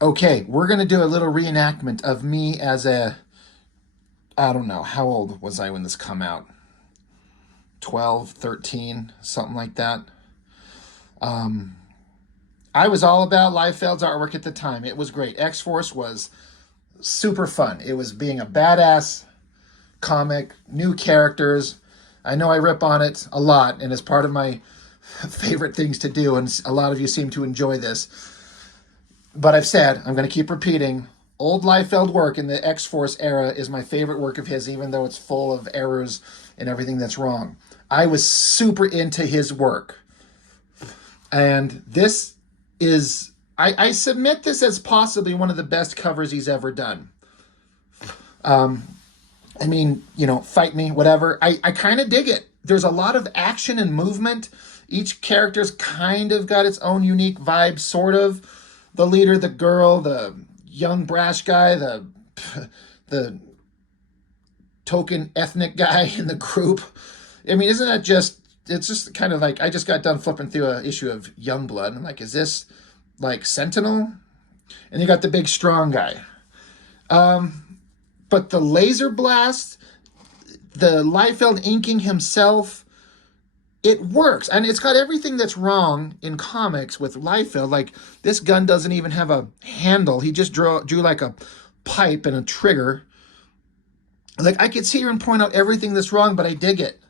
Okay, we're going to do a little reenactment of me as I don't know, how old was I when this come out? 12, 13, something like that. I was all about Liefeld's artwork at the time. It was great. Xforce was super fun. It was being a badass comic, new characters. I know I rip on it a lot, and it's part of my favorite things to do, and a lot of you seem to enjoy this. But I've said, I'm going to keep repeating, old Liefeld work in the X-Force era is my favorite work of his, even though it's full of errors and everything that's wrong. I was super into his work. And this is, I submit this as possibly one of the best covers he's ever done. I mean, fight me, whatever. I kind of dig it. There's a lot of action and movement. Each character's kind of got its own unique vibe, sort of. The leader, the girl, the young brash guy, the token ethnic guy in the group. I mean, isn't that just, it's just kind of like, I just got done flipping through an issue of Youngblood. I'm like, is this like Sentinel? And you got the big strong guy. But the laser blast, the Liefeld inking himself, it works. And it's got everything that's wrong in comics with Liefeld. Like, this gun doesn't even have a handle. He just drew like a pipe and a trigger. Like, I could sit here and point out everything that's wrong, but I dig it.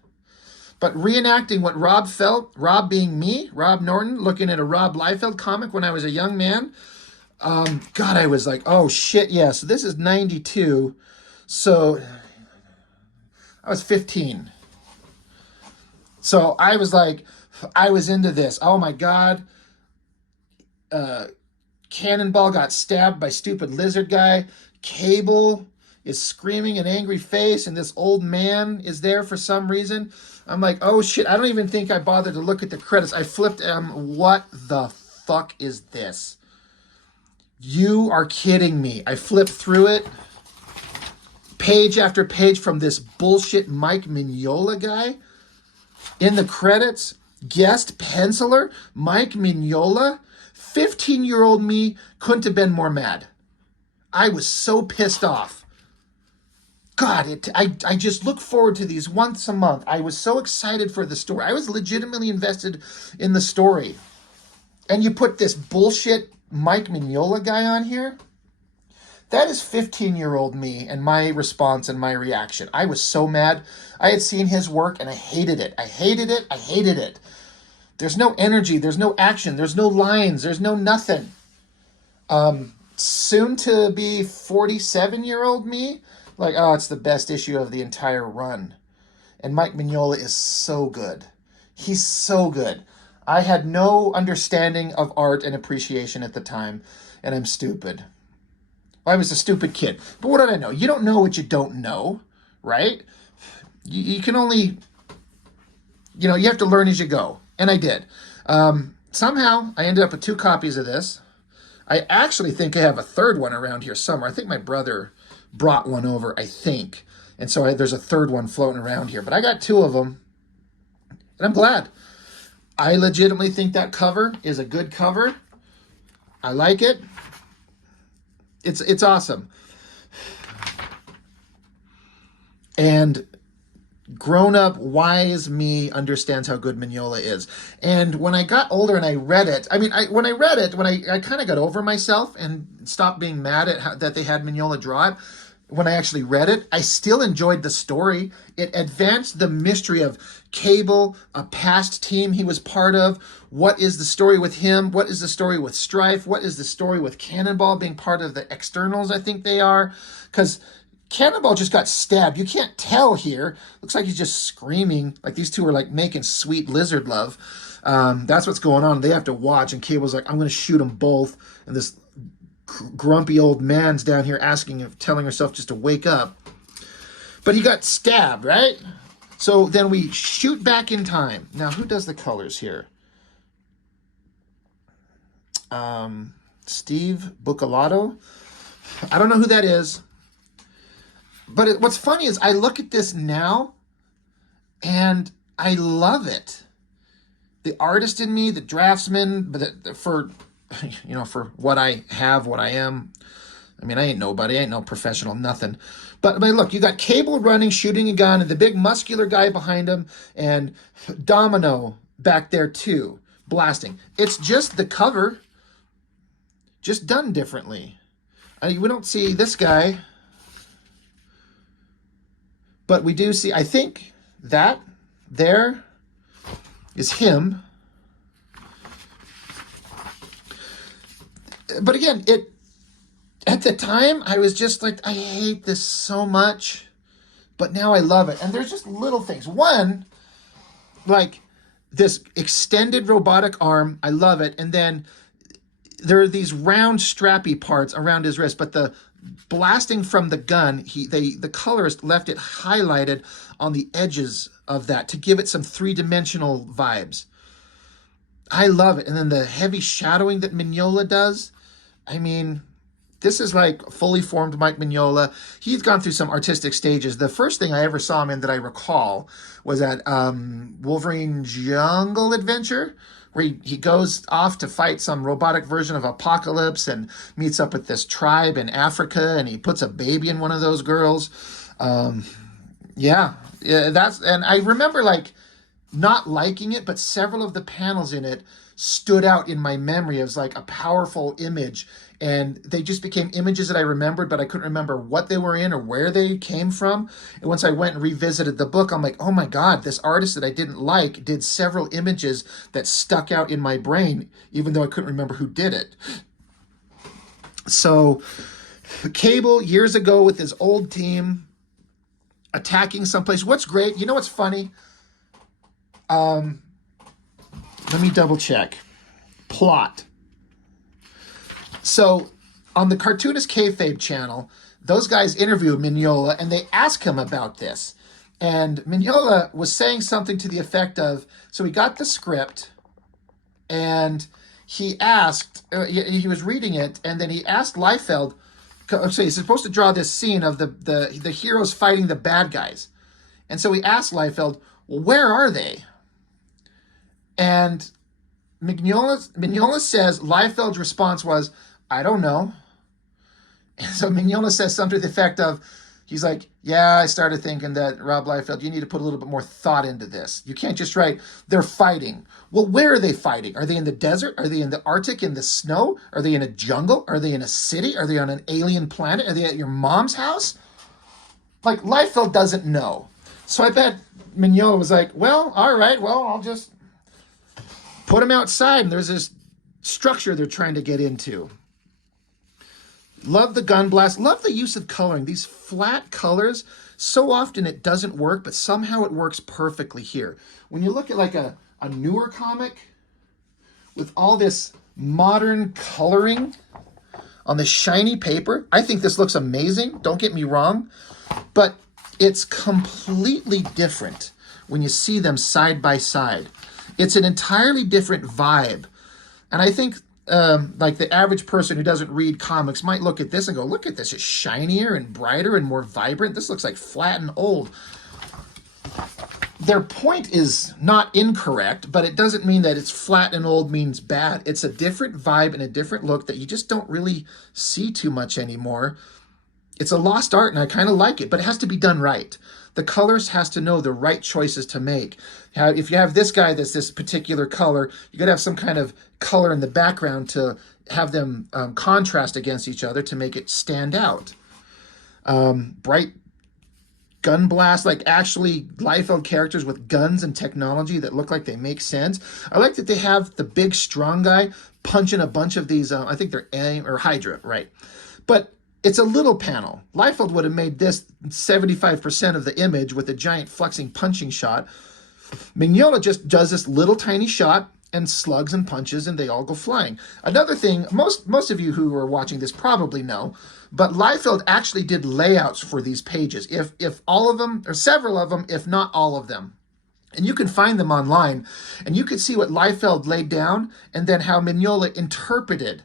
But reenacting what Rob felt, Rob being me, Rob Norton, looking at a Rob Liefeld comic when I was a young man, God, I was like, oh, shit, yeah. So this is 92. So I was 15. So I was like, I was into this. Oh, my God. Cannonball got stabbed by stupid lizard guy. Cable is screaming an angry face, and this old man is there for some reason. I'm like, oh, shit. I don't even think I bothered to look at the credits. I flipped, what the fuck is this? You are kidding me. I flipped through it, page after page, from this bullshit Mike Mignola guy. In the credits, guest penciler, Mike Mignola. 15-year-old me couldn't have been more mad. I was so pissed off. God, I just look forward to these once a month. I was so excited for the story. I was legitimately invested in the story. And you put this bullshit Mike Mignola guy on here? That is 15-year-old me and my response and my reaction. I was so mad. I had seen his work and I hated it. I hated it. I hated it. There's no energy. There's no action. There's no lines. There's no nothing. Soon to be 47-year-old me, like, oh, it's the best issue of the entire run. And Mike Mignola is so good. He's so good. I had no understanding of art and appreciation at the time, and I'm stupid. I was a stupid kid. But what did I know? You don't know what you don't know, right? You can only, you have to learn as you go. And I did. Somehow, I ended up with 2 copies of this. I actually think I have a third one around here somewhere. I think my brother brought one over, I think. And so there's a third one floating around here. But I got 2 of them, and I'm glad. I legitimately think that cover is a good cover. I like it. It's awesome. And grown-up, wise me understands how good Mignola is. And when I got older and I read it, when I kind of got over myself and stopped being mad at that they had Mignola draw it, when I actually read it, I still enjoyed the story. It advanced the mystery of Cable, a past team he was part of. What is the story with him? What is the story with Strife? What is the story with Cannonball being part of the externals, I think they are? Because Cannonball just got stabbed. You can't tell here. Looks like he's just screaming. Like these two are like making sweet lizard love. That's what's going on. They have to watch. And Cable's like, I'm going to shoot them both. And this grumpy old man's down here telling herself just to wake up. But he got stabbed, right? So then we shoot back in time. Now, who does the colors here? Steve Bucalato. I don't know who that is. But what's funny is I look at this now, and I love it. The artist in me, the draftsman, but for you know, for what I have, what I am. I mean, I ain't nobody. I ain't no professional, nothing. But look, you got Cable running, shooting a gun, and the big muscular guy behind him, and Domino back there too, blasting. It's just the cover, just done differently. We don't see this guy, but we do see, I think that there is him. But again, at the time, I was just like, I hate this so much, but now I love it. And there's just little things. One, like this extended robotic arm, I love it. And then there are these round strappy parts around his wrist, but the blasting from the gun, the colorist left it highlighted on the edges of that to give it some three-dimensional vibes. I love it. And then the heavy shadowing that Mignola does, I mean, this is like fully formed Mike Mignola. He's gone through some artistic stages. The first thing I ever saw him in that I recall was at Wolverine Jungle Adventure, where he goes off to fight some robotic version of Apocalypse and meets up with this tribe in Africa, and he puts a baby in one of those girls. Yeah, and I remember like not liking it, but several of the panels in it stood out in my memory as like a powerful image, and they just became images that I remembered, but I couldn't remember what they were in or where they came from. And once I went and revisited the book, I'm like, oh my God, this artist that I didn't like did several images that stuck out in my brain, even though I couldn't remember who did it. So Cable years ago with his old team attacking someplace. What's great, you know what's funny? Let me double check. Plot. So on the Cartoonist Kayfabe channel, those guys interview Mignola and they ask him about this. And Mignola was saying something to the effect of, so he got the script and he asked, he was reading it, and then he asked Liefeld, so he's supposed to draw this scene of the heroes fighting the bad guys. And so he asked Liefeld, well, where are they? And Mignola says Liefeld's response was, I don't know. And so Mignola says something to the effect of, he's like, yeah, I started thinking that, Rob Liefeld, you need to put a little bit more thought into this. You can't just write, they're fighting. Well, where are they fighting? Are they in the desert? Are they in the Arctic, in the snow? Are they in a jungle? Are they in a city? Are they on an alien planet? Are they at your mom's house? Like, Liefeld doesn't know. So I bet Mignola was like, well, all right, well, I'll just put them outside, and there's this structure they're trying to get into. Love the gun blast. Love the use of coloring. These flat colors, so often it doesn't work, but somehow it works perfectly here. When you look at like a newer comic with all this modern coloring on the shiny paper, I think this looks amazing. Don't get me wrong, but it's completely different when you see them side by side. It's an entirely different vibe. And I think like the average person who doesn't read comics might look at this and go, look at this, it's shinier and brighter and more vibrant. This looks like flat and old. Their point is not incorrect, but it doesn't mean that it's flat and old means bad. It's a different vibe and a different look that you just don't really see too much anymore. It's a lost art, and I kind of like it, but it has to be done right. The colorist has to know the right choices to make. If you have this guy that's this particular color, you got to have some kind of color in the background to have them contrast against each other to make it stand out. Bright gun blast, like actually Liefeld characters with guns and technology that look like they make sense. I like that they have the big strong guy punching a bunch of these, I think they're AIM or Hydra, right? But it's a little panel. Liefeld would have made this 75% of the image with a giant flexing punching shot. Mignola just does this little tiny shot and slugs and punches, and they all go flying. Another thing, most of you who are watching this probably know, but Liefeld actually did layouts for these pages. If all of them, or several of them, if not all of them. And you can find them online, and you can see what Liefeld laid down, and then how Mignola interpreted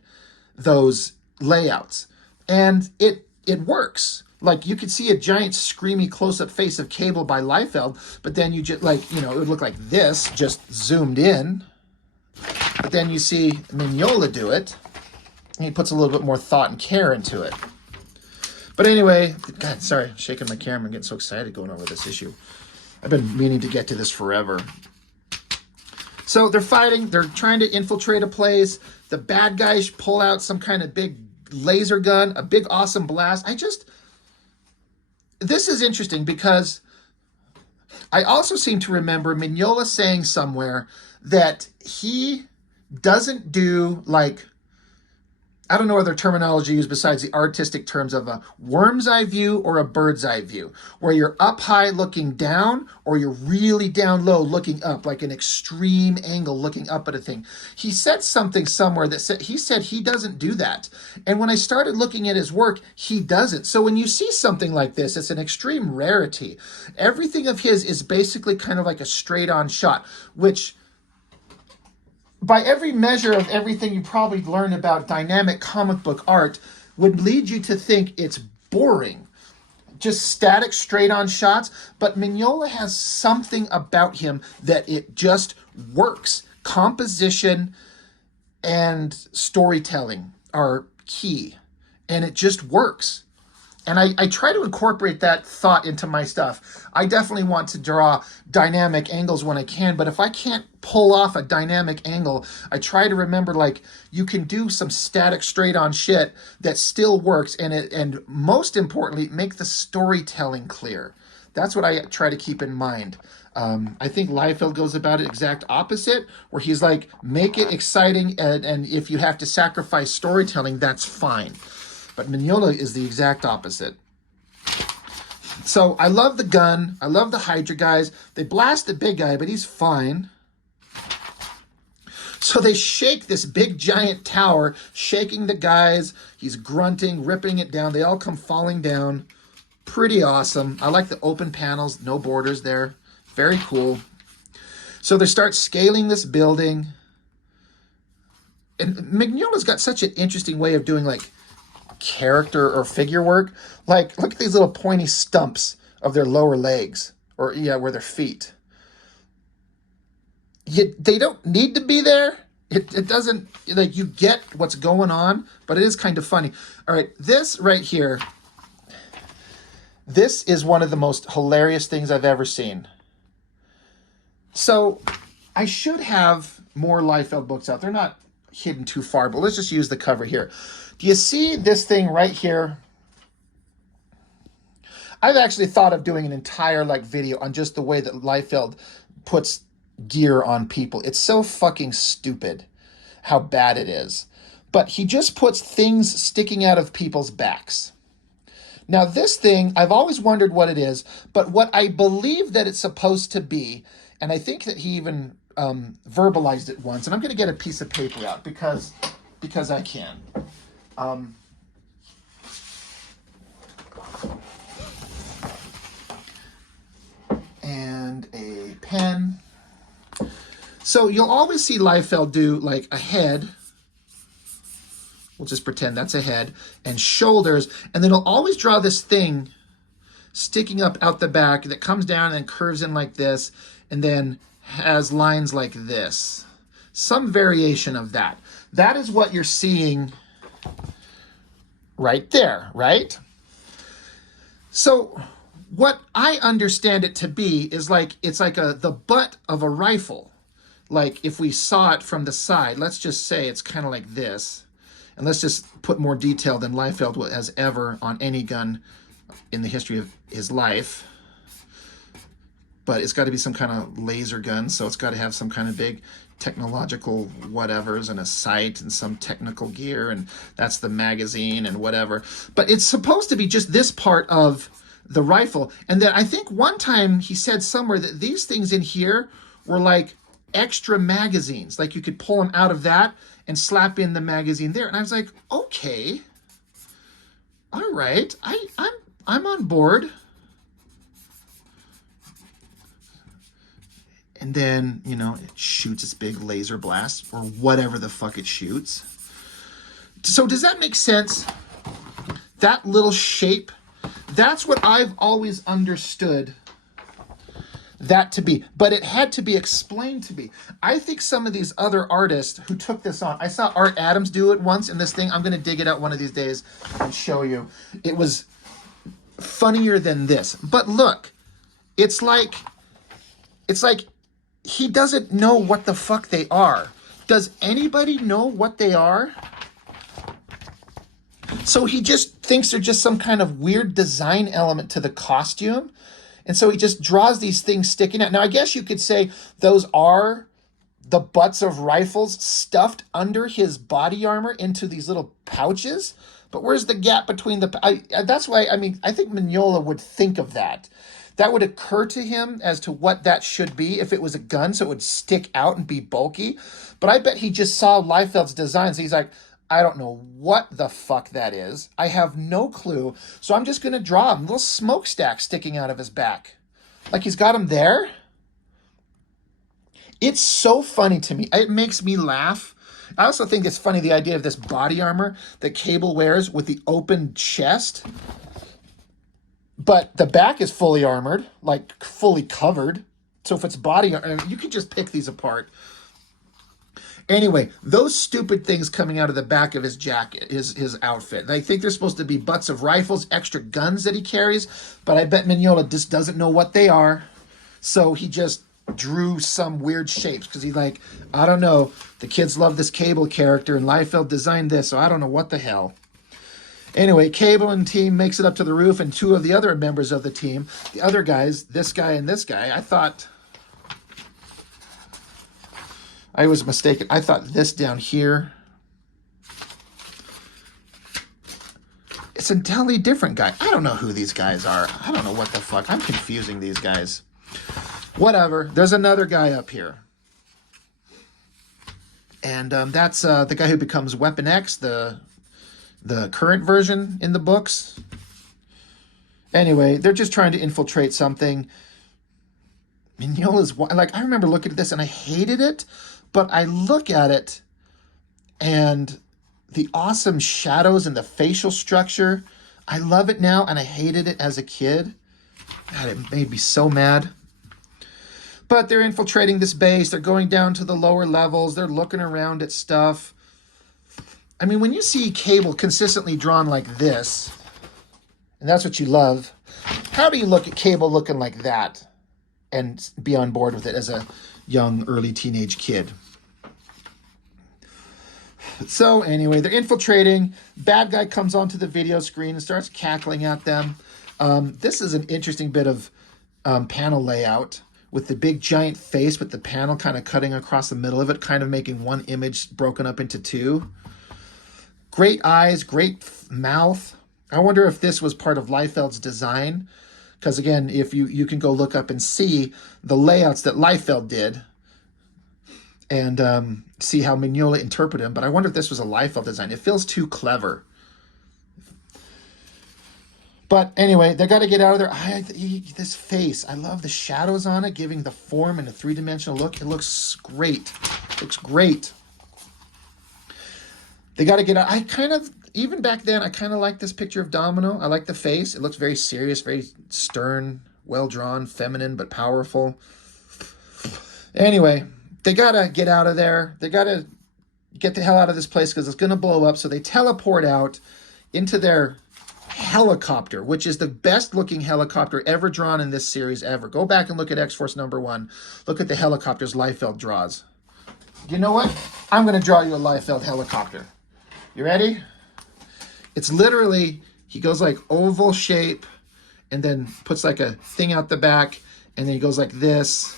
those layouts. And it works. Like, you could see a giant screamy close-up face of Cable by Liefeld, but then you just, like, you know, it would look like this, just zoomed in. But then you see Mignola do it, and he puts a little bit more thought and care into it. But anyway, God, sorry, I'm shaking my camera. I'm getting so excited going over this issue. I've been meaning to get to this forever. So they're fighting. They're trying to infiltrate a place. The bad guys pull out some kind of big laser gun, a big awesome blast. This is interesting because I also seem to remember Mignola saying somewhere that he doesn't do like, I don't know other terminology used besides the artistic terms of a worm's eye view or a bird's eye view, where you're up high looking down or you're really down low looking up, like an extreme angle looking up at a thing. He said something somewhere that said he doesn't do that. And when I started looking at his work, he doesn't. So when you see something like this, it's an extreme rarity. Everything of his is basically kind of like a straight on shot, which by every measure of everything you probably learned about dynamic comic book art would lead you to think it's boring. Just static, straight-on shots. But Mignola has something about him that it just works. Composition and storytelling are key. And it just works. And I try to incorporate that thought into my stuff. I definitely want to draw dynamic angles when I can, but if I can't pull off a dynamic angle, I try to remember, like, you can do some static straight-on shit that still works, and most importantly, make the storytelling clear. That's what I try to keep in mind. I think Liefeld goes about it exact opposite, where he's like, make it exciting, and if you have to sacrifice storytelling, that's fine. But Mignola is the exact opposite. So I love the gun. I love the Hydra guys. They blast the big guy, but he's fine. So they shake this big giant tower, shaking the guys. He's grunting, ripping it down. They all come falling down. Pretty awesome. I like the open panels, no borders there. Very cool. So they start scaling this building. And Mignola's got such an interesting way of doing, like, character or figure work. Like, look at these little pointy stumps of their lower legs, or where their feet. They don't need to be there. It doesn't, like, you get what's going on, but it is kind of funny. All right, this right here, this is one of the most hilarious things I've ever seen. So I should have more Liefeld books out. They're not hidden too far, but let's just use the cover here. Do you see this thing right here? I've actually thought of doing an entire video on just the way that Liefeld puts gear on people. It's so fucking stupid how bad it is. But he just puts things sticking out of people's backs. Now this thing, I've always wondered what it is, but what I believe that it's supposed to be, and I think that he even verbalized it once, and I'm going to get a piece of paper out because I can. And a pen. So you'll always see Liefeld do like a head. We'll just pretend that's a head, and shoulders, and then he'll always draw this thing sticking up out the back that comes down and curves in like this, and then has lines like this. Some variation of that. That is what you're seeing right there, right? So what I understand it to be is like, it's like the butt of a rifle. Like if we saw it from the side, let's just say it's kind of like this. And let's just put more detail than Liefeld has ever on any gun in the history of his life. But it's got to be some kind of laser gun, so it's got to have some kind of big technological whatevers and a sight and some technical gear, and that's the magazine and whatever. But it's supposed to be just this part of the rifle. And then I think one time he said somewhere that these things in here were like extra magazines. Like you could pull them out of that and slap in the magazine there. And I was like, okay, all right, I'm on board. And then, you know, it shoots its big laser blast or whatever the fuck it shoots. So does that make sense? That little shape, that's what I've always understood that to be, but it had to be explained to me. I think some of these other artists who took this on, I saw Art Adams do it once in this thing. I'm going to dig it out one of these days and show you. It was funnier than this. But look, it's like he doesn't know what the fuck they are. Does anybody know what they are? So he just thinks they're just some kind of weird design element to the costume. And so he just draws these things sticking out. Now, I guess you could say those are the butts of rifles stuffed under his body armor into these little pouches. But where's the gap between the... that's why, I mean, I think Mignola would think of that. That would occur to him as to what that should be if it was a gun, so it would stick out and be bulky. But I bet he just saw Liefeld's designs. He's like, I don't know what the fuck that is. I have no clue. So I'm just going to draw him. A little smokestack sticking out of his back. Like he's got him there. It's so funny to me. It makes me laugh. I also think it's funny, the idea of this body armor that Cable wears with the open chest. But the back is fully armored, like fully covered. So if it's body armor, you can just pick these apart. Anyway, those stupid things coming out of the back of his jacket, his outfit. I think they're supposed to be butts of rifles, extra guns that he carries, but I bet Mignola just doesn't know what they are. So he just drew some weird shapes because he's like, I don't know. The kids love this Cable character and Liefeld designed this, so I don't know what the hell. Anyway, Cable and team makes it up to the roof, and two of the other members of the team, the other guys, this guy and this guy, I thought... I was mistaken. I thought this down here. It's an entirely different guy. I don't know who these guys are. I don't know what the fuck. I'm confusing these guys. Whatever. There's another guy up here. And that's the guy who becomes Weapon X, the current version in the books. Anyway, they're just trying to infiltrate something. Mignola's... Like, I remember looking at this and I hated it. But I look at it and the awesome shadows and the facial structure, I love it now and I hated it as a kid. God, it made me so mad. But they're infiltrating this base. They're going down to the lower levels. They're looking around at stuff. I mean, when you see Cable consistently drawn like this, and that's what you love, how do you look at Cable looking like that and be on board with it as a young, early teenage kid? So anyway, they're infiltrating. Bad guy comes onto the video screen and starts cackling at them. This is an interesting bit of panel layout with the big giant face with the panel kind of cutting across the middle of it, kind of making one image broken up into two. Great eyes, great mouth. I wonder if this was part of Liefeld's design. Because again, if you can go look up and see the layouts that Liefeld did and see how Mignola interpreted them. But I wonder if this was a Liefeld design. It feels too clever. But anyway, they got to get out of there. This face, I love the shadows on it, giving the form and a three-dimensional look. It looks great. Looks great. They got to get out. Even back then, I kind of like this picture of Domino. I like the face. It looks very serious, very stern, well-drawn, feminine, but powerful. Anyway, they got to get out of there. They got to get the hell out of this place because it's going to blow up. So they teleport out into their helicopter, which is the best-looking helicopter ever drawn in this series ever. Go back and look at X-Force #1. Look at the helicopters Liefeld draws. You know what? I'm going to draw you a Liefeld helicopter. You ready? It's literally, he goes like oval shape and then puts like a thing out the back and then he goes like this.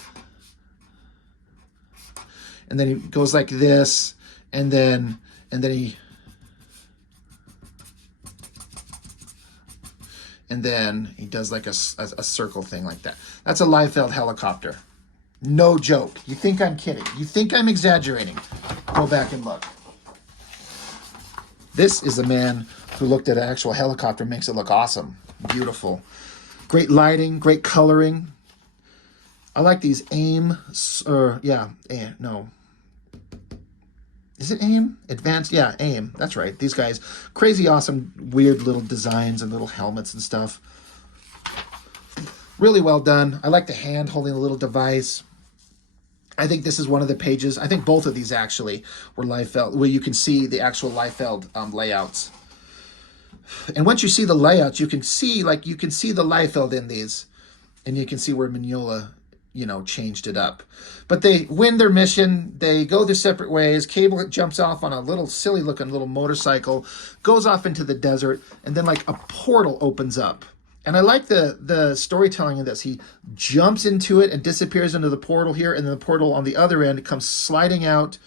And then he goes like this and then he does like a circle thing like that. That's a Liefeld helicopter. No joke. You think I'm kidding. You think I'm exaggerating. Go back and look. This is a man who looked at an actual helicopter and makes it look awesome. Beautiful. Great lighting, great coloring. I like these AIM, no. Is it AIM? Advanced, yeah, AIM. That's right. These guys, crazy awesome, weird little designs and little helmets and stuff. Really well done. I like the hand holding a little device. I think this is one of the pages. I think both of these actually were Liefeld, where you can see the actual Liefeld layouts. And once you see the layouts, you can see the Liefeld in these, and you can see where Mignola, changed it up. But they win their mission. They go their separate ways. Cable jumps off on a little silly looking little motorcycle, goes off into the desert, and then like a portal opens up. And I like the storytelling of this. He jumps into it and disappears into the portal here, and then the portal on the other end comes sliding out,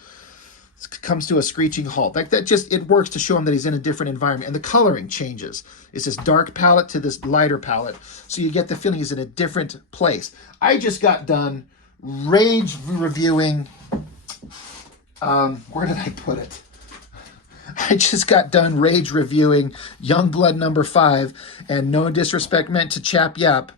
comes to a screeching halt. Like that, just it works to show him that he's in a different environment, and the coloring changes. It's this dark palette to this lighter palette, so you get the feeling he's in a different place. I just got done rage reviewing. Where did I put it? I just got done rage reviewing Youngblood #5, and no disrespect meant to Chap Yap,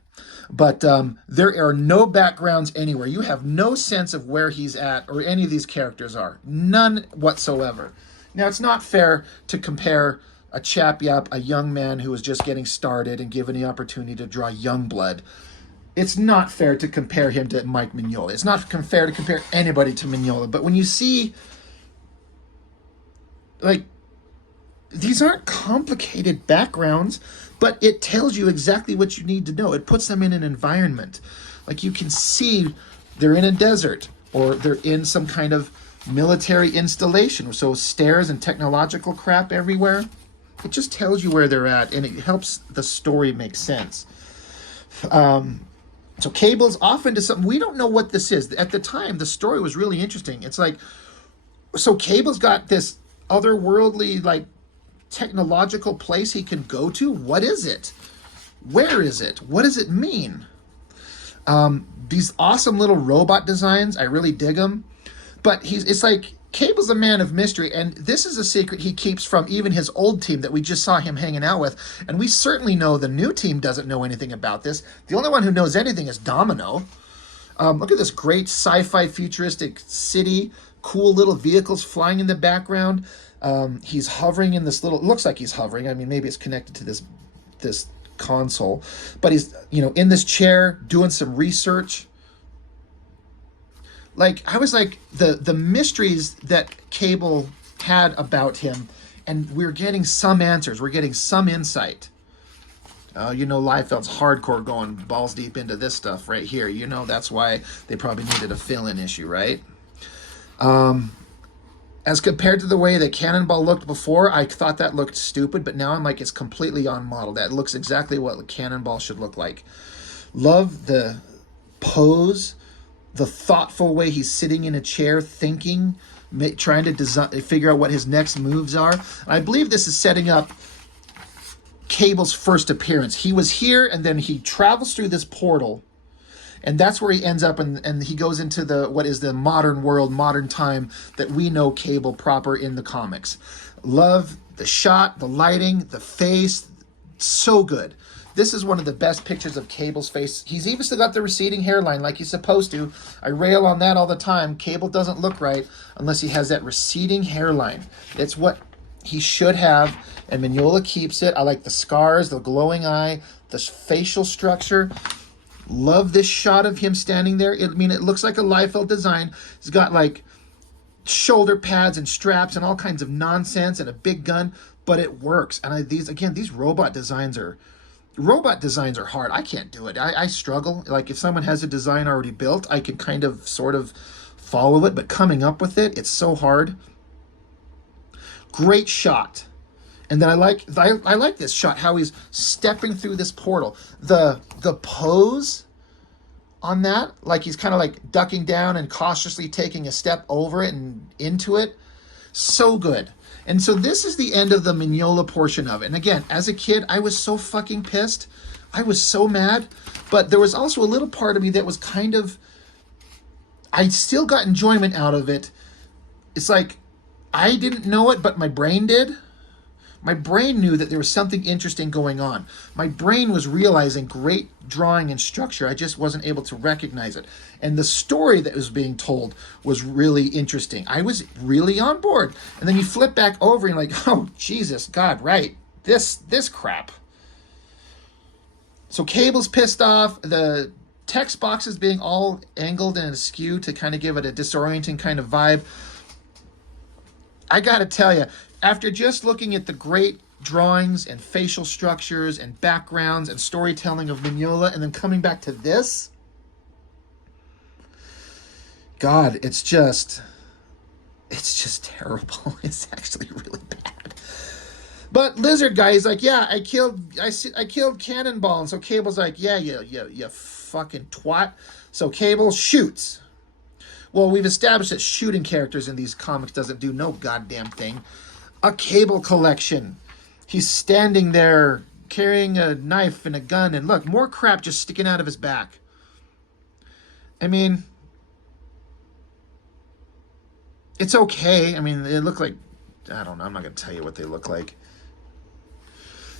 but there are no backgrounds anywhere. You have no sense of where he's at or any of these characters are. None whatsoever. Now, it's not fair to compare a Chap Yap, a young man who was just getting started and given the opportunity to draw Youngblood. It's not fair to compare him to Mike Mignola. It's not fair to compare anybody to Mignola. But when you see, like, these aren't complicated backgrounds, but it tells you exactly what you need to know. It puts them in an environment. Like, you can see they're in a desert, or they're in some kind of military installation. So stairs and technological crap everywhere. It just tells you where they're at, and it helps the story make sense. So Cable's off into something. We don't know what this is. At the time, the story was really interesting. It's like, so Cable's got this otherworldly, like, technological place he can go to. What is it? Where is it? What does it mean? These awesome little robot designs, I really dig them. But it's like, Cable's a man of mystery, and this is a secret he keeps from even his old team that we just saw him hanging out with. And we certainly know the new team doesn't know anything about this. The only one who knows anything is Domino. Look at this great sci-fi futuristic city, cool little vehicles flying in the background. He's hovering in this little, it looks like he's hovering. I mean, maybe it's connected to this console, but he's, in this chair doing some research. Like, I was like, the mysteries that Cable had about him, and we're getting some answers. We're getting some insight. Liefeld's hardcore going balls deep into this stuff right here. That's why they probably needed a fill-in issue, right? As compared to the way that Cannonball looked before, I thought that looked stupid, but now I'm like, it's completely on model. That looks exactly what Cannonball should look like. Love the pose, the thoughtful way he's sitting in a chair, thinking, trying to figure out what his next moves are. And I believe this is setting up Cable's first appearance. He was here, and then he travels through this portal, and that's where he ends up, and he goes into what is the modern world, modern time that we know Cable proper in the comics. Love the shot, the lighting, the face, so good. This is one of the best pictures of Cable's face. He's even still got the receding hairline like he's supposed to. I rail on that all the time. Cable doesn't look right unless he has that receding hairline. It's what he should have, and Mignola keeps it. I like the scars, the glowing eye, the facial structure. Love this shot of him standing there. It looks like a Liefeld design. He's got like shoulder pads and straps and all kinds of nonsense and a big gun, but it works. And these robot designs are hard. I can't do it. I struggle. Like, if someone has a design already built, I can kind of sort of follow it, but coming up with it, it's so hard. Great shot. And then I like this shot, how he's stepping through this portal. The pose on that, like he's kind of like ducking down and cautiously taking a step over it and into it. So good. And so this is the end of the Mignola portion of it. And again, as a kid, I was so fucking pissed. I was so mad. But there was also a little part of me that was kind of, I still got enjoyment out of it. It's like, I didn't know it, but my brain did. My brain knew that there was something interesting going on. My brain was realizing great drawing and structure. I just wasn't able to recognize it. And the story that was being told was really interesting. I was really on board. And then you flip back over and you're like, oh, Jesus, God, right. This crap. So Cable's pissed off. The text box is being all angled and askew to kind of give it a disorienting kind of vibe. I gotta tell you, after just looking at the great drawings and facial structures and backgrounds and storytelling of Mignola, and then coming back to this, God, it's just terrible. It's actually really bad. But Lizard Guy is like, yeah, I killed Cannonball. And so Cable's like, yeah, you fucking twat. So Cable shoots. Well, we've established that shooting characters in these comics doesn't do no goddamn thing. A Cable collection. He's standing there carrying a knife and a gun, and look, more crap just sticking out of his back. I mean, it's okay. I mean, they look like, I don't know, I'm not going to tell you what they look like.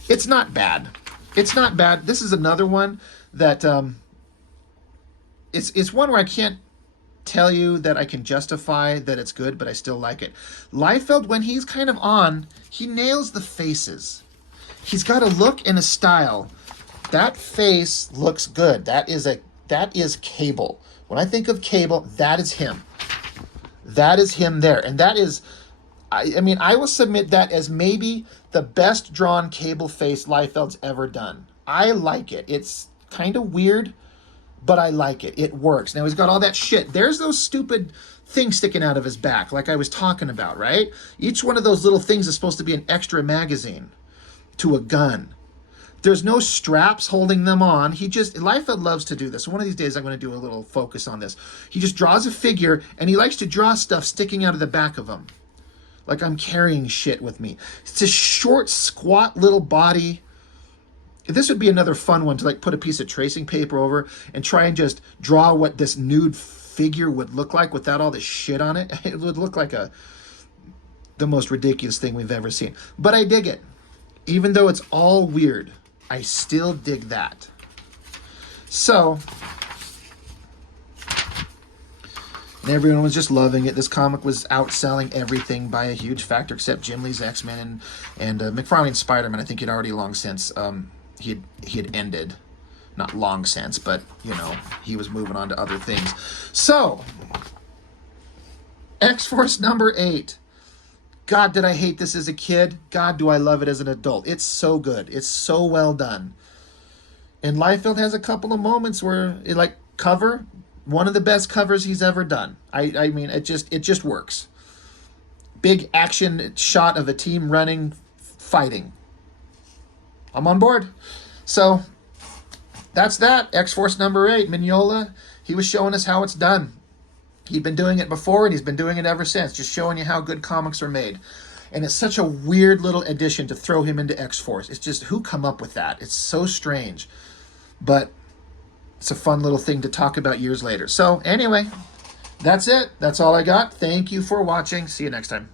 It's not bad. It's not bad. This is another one that, it's one where I can't tell you that I can justify that it's good, but I still like it. Liefeld, when he's kind of on, he nails the faces. He's got a look and a style. That face looks good. That is Cable. When I think of Cable, that is him. That is him there. And that is, I mean, I will submit that as maybe the best drawn Cable face Liefeld's ever done. I like it. It's kind of weird, but I like it. It works. Now he's got all that shit. There's those stupid things sticking out of his back, like I was talking about, right? Each one of those little things is supposed to be an extra magazine to a gun. There's no straps holding them on. Liefeld loves to do this. One of these days I'm going to do a little focus on this. He just draws a figure, and he likes to draw stuff sticking out of the back of him. Like I'm carrying shit with me. It's a short, squat little body. This would be another fun one to like put a piece of tracing paper over and try and just draw what this nude figure would look like without all this shit on it. It would look like the most ridiculous thing we've ever seen. But I dig it. Even though it's all weird, I still dig that. So, and everyone was just loving it. This comic was outselling everything by a huge factor, except Jim Lee's X-Men and McFarlane's Spider-Man. I think he'd already long since he had ended, not long since, but you know he was moving on to other things. So, X-Force number 8. God, did I hate this as a kid? God, do I love it as an adult? It's so good. It's so well done. And Liefeld has a couple of moments where it like cover. One of the best covers he's ever done. I mean, it just works. Big action shot of a team running, fighting. I'm on board. So, that's that. X-Force number 8. Mignola, he was showing us how it's done. He'd been doing it before, and he's been doing it ever since, just showing you how good comics are made. And it's such a weird little addition to throw him into X-Force. It's just, who come up with that? It's so strange. But it's a fun little thing to talk about years later. So anyway, that's it. That's all I got. Thank you for watching. See you next time.